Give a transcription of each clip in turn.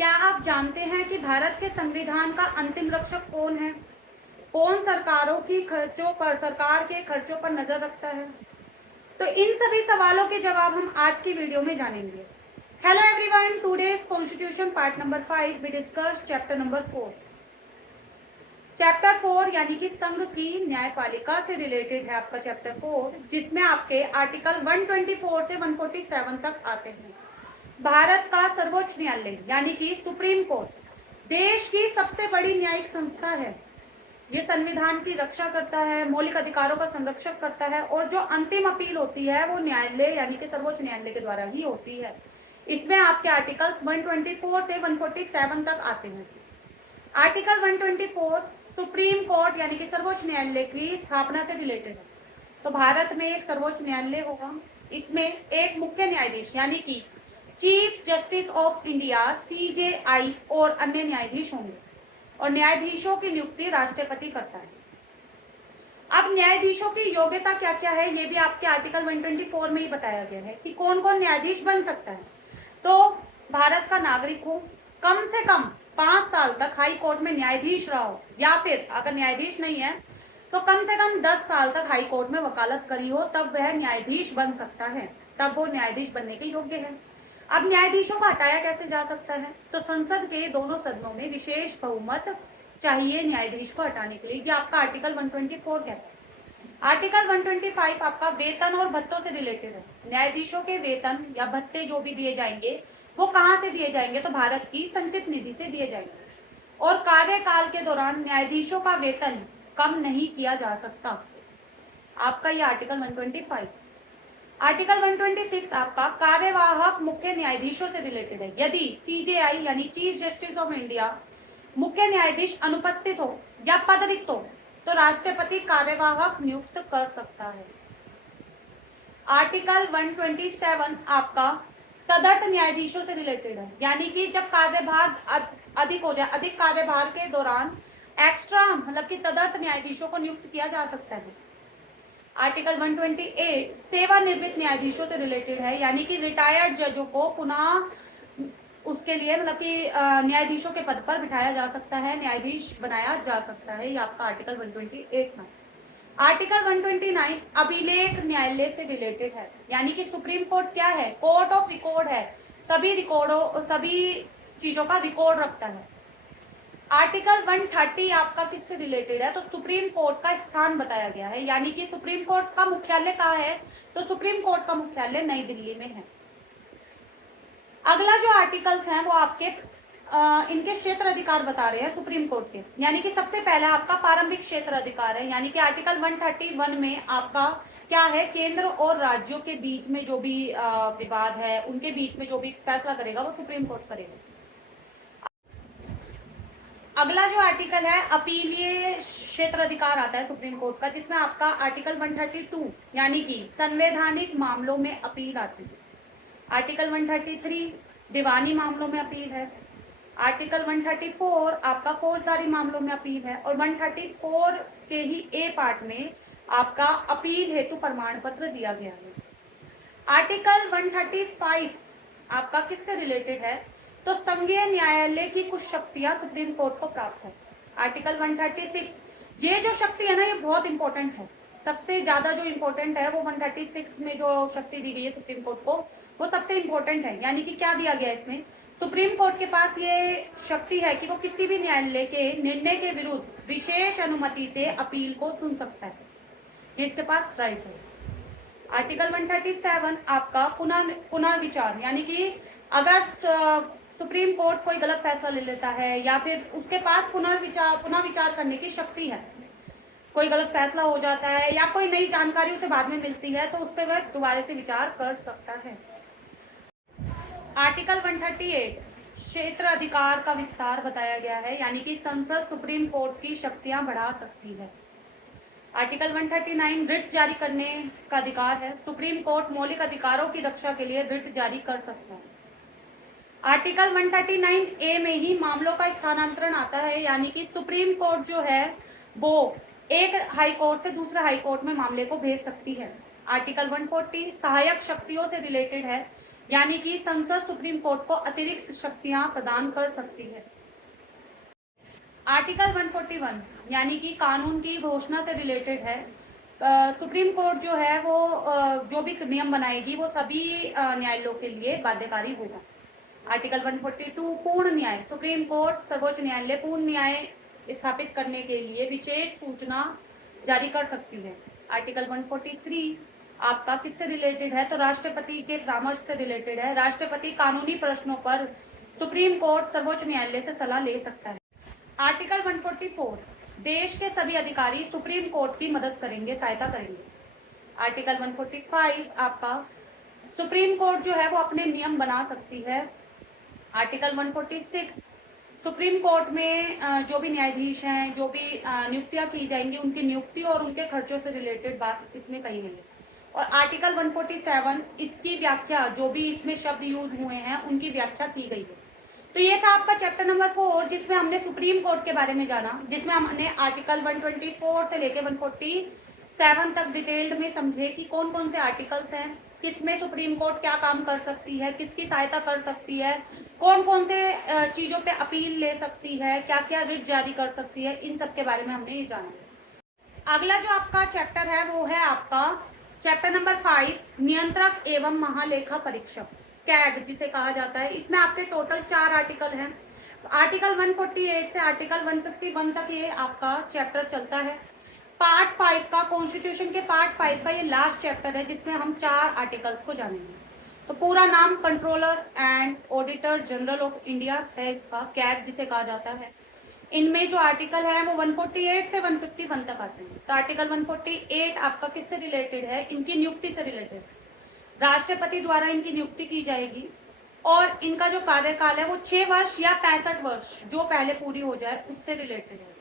क्या आप जानते हैं कि भारत के संविधान का अंतिम रक्षक कौन है? कौन सरकार के खर्चों पर नजर रखता है? तो इन सभी सवालों के जवाब हम आज की वीडियो में जानेंगे। Hello everyone, today's constitution part number 5 we discuss chapter number 4। Chapter 4 यानी कि संघ की न्यायपालिका से रिलेटेड है आपका चैप्टर 4, जिसमें आपके आर्टिकल 124 से 147 तक आते हैं। भारत का सर्वोच्च न्यायालय यानी कि सुप्रीम कोर्ट देश की सबसे बड़ी न्यायिक संस्था है। ये संविधान की रक्षा करता है, मौलिक अधिकारों का संरक्षण करता है और जो अंतिम अपील होती है वो न्यायालय यानी कि सर्वोच्च न्यायालय के द्वारा ही होती है। इसमें आपके आर्टिकल्स 124 से 147 तक आते हैं। आर्टिकल 124 सुप्रीम कोर्ट यानी कि सर्वोच्च न्यायालय की स्थापना से रिलेटेड है। तो भारत में एक सर्वोच्च न्यायालय होगा। इसमें एक मुख्य न्यायाधीश यानी कि chief justice of India CJI और अन्य न्यायाधीश होंगे और न्यायाधीशों की नियुक्ति राष्ट्रपति करता है। अब न्यायाधीशों की योग्यता क्या क्या है ये भी आपके आर्टिकल 124 में ही बताया गया है कि कौन कौन न्यायाधीश बन सकता है। तो भारत का नागरिक हो, कम से कम 5 साल तक हाई कोर्ट में न्यायाधीश रहा हो, या फिर अगर न्यायाधीश नहीं है तो कम से कम 10 साल तक हाई कोर्ट में वकालत करी हो, तब वह न्यायाधीश बन सकता है, तब वो न्यायाधीश बनने के योग्य है। अब न्यायाधीशों को हटाया कैसे जा सकता है? तो संसद के दोनों सदनों में विशेष बहुमत चाहिए न्यायाधीश को हटाने के लिए। ये आपका आर्टिकल 124 कहता है। आर्टिकल 125 आपका वेतन और भत्तों से रिलेटेड है। न्यायाधीशों के वेतन या भत्ते जो भी दिए जाएंगे वो कहाँ से दिए जाएंगे? तो भारत की संचित निधि से दिए जाएंगे। और कार्यकाल के दौरान न्यायाधीशों का वेतन कम नहीं किया जा सकता। आपका ये आर्टिकल 125। आर्टिकल 126 आपका कार्यवाहक मुख्य न्यायाधीशों से रिलेटेड है। यदि CJI यानी चीफ जस्टिस ऑफ इंडिया मुख्य न्यायाधीश अनुपस्थित हो या पद रिक्त हो तो राष्ट्रपति कार्यवाहक नियुक्त कर सकता है। आर्टिकल 127 आपका तदर्थ न्यायाधीशों से रिलेटेड है, यानी कि जब कार्यभार अधिक हो जाए, अधिक कार्यभार के दौरान एक्स्ट्रा मतलब कि तदर्थ न्यायाधीशों को नियुक्त किया जा सकता है। आर्टिकल 128 सेवानिवृत्त न्यायाधीशों से रिलेटेड है, यानी कि रिटायर्ड जजों को पुनः उसके लिए मतलब कि न्यायाधीशों के पद पर बिठाया जा सकता है, न्यायाधीश बनाया जा सकता है। ये आपका आर्टिकल 128 था। आर्टिकल 129 अभिलेख न्यायालय से रिलेटेड है, यानी कि सुप्रीम कोर्ट क्या है? कोर्ट ऑफ रिकॉर्ड है, सभी चीजों का रिकॉर्ड रखता है। आर्टिकल 130 आपका किससे रिलेटेड है? तो सुप्रीम कोर्ट का स्थान बताया गया है, यानी कि सुप्रीम कोर्ट का मुख्यालय कहाँ है? तो सुप्रीम कोर्ट का मुख्यालय नई दिल्ली में है। अगला जो आर्टिकल्स हैं वो आपके इनके क्षेत्र अधिकार बता रहे हैं सुप्रीम कोर्ट के, यानी कि सबसे पहला आपका प्रारंभिक क्षेत्र अधिकार है, यानी कि आर्टिकल 131 में आपका क्या है? केंद्र और राज्यों के बीच में जो भी विवाद है, उनके बीच में जो भी फैसला करेगा वो सुप्रीम कोर्ट करेगा। अगला जो आर्टिकल है अपीलीय क्षेत्र अधिकार आता है सुप्रीम कोर्ट का, जिसमें आपका आर्टिकल 132 यानी कि संवैधानिक मामलों में अपील आती है। आर्टिकल 133 दीवानी मामलों में अपील है। आर्टिकल 134 आपका फौजदारी मामलों में अपील है और 134 के ही ए पार्ट में आपका अपील हेतु प्रमाण पत्र दिया गया है। आर्टिकल 135 आपका किससे रिलेटेड है? तो संघीय न्यायालय की कुछ शक्तियां सुप्रीम कोर्ट को प्राप्त है। आर्टिकल 136 ये जो शक्ति है ना, ये बहुत इंपॉर्टेंट है। सबसे ज्यादा जो इंपॉर्टेंट है वो 136 में जो शक्ति दी गई है सुप्रीम कोर्ट को, वो सबसे इंपॉर्टेंट है। यानी कि क्या दिया गया इसमें? सुप्रीम कोर्ट के पास ये शक्ति है कि वो किसी भी न्यायालय के निर्णय के विरुद्ध विशेष अनुमति से अपील को सुन सकता है, ये इसके पास राइट है। आर्टिकल 137 आपका पुनर्विचार, यानी कि अगर सुप्रीम कोर्ट कोई गलत फैसला ले लेता है या फिर उसके पास पुनः विचार करने की शक्ति है, कोई गलत फैसला हो जाता है या कोई नई जानकारी उसे बाद में मिलती है तो उस पर वह दोबारा से विचार कर सकता है। आर्टिकल 138 क्षेत्र अधिकार का विस्तार बताया गया है, यानी कि संसद सुप्रीम कोर्ट की शक्तियां बढ़ा सकती है। आर्टिकल 139 रिट जारी करने का अधिकार है। सुप्रीम कोर्ट मौलिक अधिकारों की रक्षा के लिए रिट जारी कर सकता है। आर्टिकल 139 ए में ही मामलों का स्थानांतरण आता है, यानी कि सुप्रीम कोर्ट जो है वो एक हाई कोर्ट से दूसरे हाई कोर्ट में मामले को भेज सकती है। आर्टिकल 140 सहायक शक्तियों से रिलेटेड है, यानी कि संसद सुप्रीम कोर्ट को अतिरिक्त शक्तियां प्रदान कर सकती है। आर्टिकल 141 यानी कि कानून की घोषणा से रिलेटेड है। सुप्रीम कोर्ट जो है वो जो भी नियम बनाएगी वो सभी न्यायालयों के लिए बाध्यकारी होगा। आर्टिकल 142 पूर्ण न्याय, सुप्रीम कोर्ट सर्वोच्च न्यायालय पूर्ण न्याय स्थापित करने के लिए विशेष सूचना जारी कर सकती है। आर्टिकल 143 आपका किससे रिलेटेड है, तो राष्ट्रपति के परामर्श से रिलेटेड है। राष्ट्रपति कानूनी प्रश्नों पर सुप्रीम कोर्ट सर्वोच्च न्यायालय से सलाह ले सकता है। आर्टिकल 144 देश के सभी अधिकारी सुप्रीम कोर्ट की मदद करेंगे, सहायता करेंगे। आर्टिकल 145 आपका सुप्रीम कोर्ट जो है वो अपने नियम बना सकती है। आर्टिकल 146 सुप्रीम कोर्ट में जो भी न्यायाधीश हैं, जो भी नियुक्तियां की जाएंगी, उनकी नियुक्ति और उनके खर्चों से रिलेटेड बात इसमें कही गई है। और आर्टिकल 147 इसकी व्याख्या, जो भी इसमें शब्द यूज हुए हैं उनकी व्याख्या की गई है। तो ये था आपका चैप्टर नंबर 4, जिसमें हमने सुप्रीम कोर्ट के बारे में जाना, जिसमें हमने आर्टिकल 124 से लेकर 147 तक डिटेल्ड में समझे कि कौन कौन से आर्टिकल्स हैं, किसमें सुप्रीम कोर्ट क्या काम कर सकती है, किसकी सहायता कर सकती है, कौन कौन से चीज़ों पे अपील ले सकती है, क्या क्या रिट जारी कर सकती है, इन सब के बारे में हमने ये जाना। अगला जो आपका चैप्टर है वो है आपका चैप्टर नंबर 5, नियंत्रक एवं महालेखा परीक्षक, कैग जिसे कहा जाता है। इसमें आपके टोटल 4 आर्टिकल हैं। आर्टिकल 148 से आर्टिकल 151 तक ये आपका चैप्टर चलता है। पार्ट 5 का, कॉन्स्टिट्यूशन के पार्ट 5 का ये लास्ट चैप्टर है, जिसमें हम 4 आर्टिकल्स को जानेंगे। तो पूरा नाम controller and auditor general of India है इसका, कैग जिसे कहा जाता है। इनमें जो आर्टिकल है वो 148 से 151 तक आते हैं। तो आर्टिकल 148 आपका किससे रिलेटेड है, इनकी नियुक्ति से रिलेटेड। राष्ट्रपति द्वारा इनकी नियुक्ति की जाएगी और इनका जो कार्यकाल है वो 6 वर्ष या 65 वर्ष जो पहले पूरी हो जाए उससे रिलेटेड है।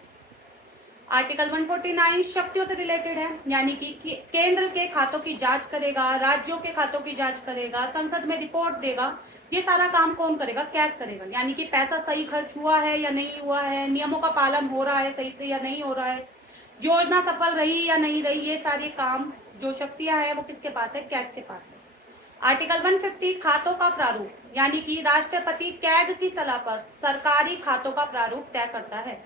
आर्टिकल 149 शक्तियों से रिलेटेड है, यानी कि केंद्र के खातों की जांच करेगा, राज्यों के खातों की जांच करेगा, संसद में रिपोर्ट देगा। ये सारा काम कौन करेगा, कैग करेगा। यानी कि पैसा सही खर्च हुआ है या नहीं हुआ है, नियमों का पालन हो रहा है सही से या नहीं हो रहा है, योजना सफल रही या नहीं रही, ये सारे काम जो शक्तियां है वो किसके पास है, कैग के पास है। आर्टिकल 150 खातों का प्रारूप, यानी कि राष्ट्रपति कैग की सलाह पर सरकारी खातों का प्रारूप तय करता है।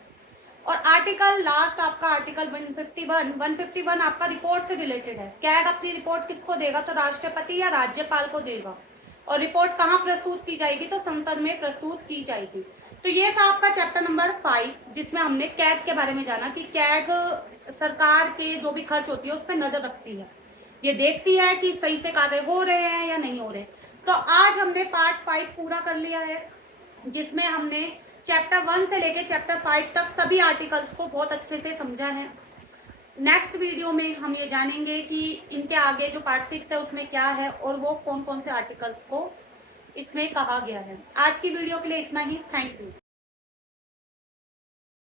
और आर्टिकल लास्ट आपका आर्टिकल 151 आपका रिपोर्ट से रिलेटेड है। कैग अपनी रिपोर्ट किसको देगा, तो राष्ट्रपति या राज्यपाल को देगा। और रिपोर्ट कहाँ प्रस्तुत की जाएगी, तो संसद में प्रस्तुत की जाएगी। तो ये था आपका चैप्टर नंबर 5, जिसमें हमने कैग के बारे में जाना कि कैग सरकार के जो भी खर्च होती है उस पर नजर रखती है, ये देखती है कि सही से कार्य हो रहे हैं या नहीं हो रहे। तो आज हमने पार्ट 5 पूरा कर लिया है, जिसमें हमने चैप्टर 1 से लेकर चैप्टर 5 तक सभी आर्टिकल्स को बहुत अच्छे से समझा है। नेक्स्ट वीडियो में हम ये जानेंगे कि इनके आगे जो पार्ट 6 है उसमें क्या है और वो कौन कौन से आर्टिकल्स को इसमें कहा गया है। आज की वीडियो के लिए इतना ही। Thank you.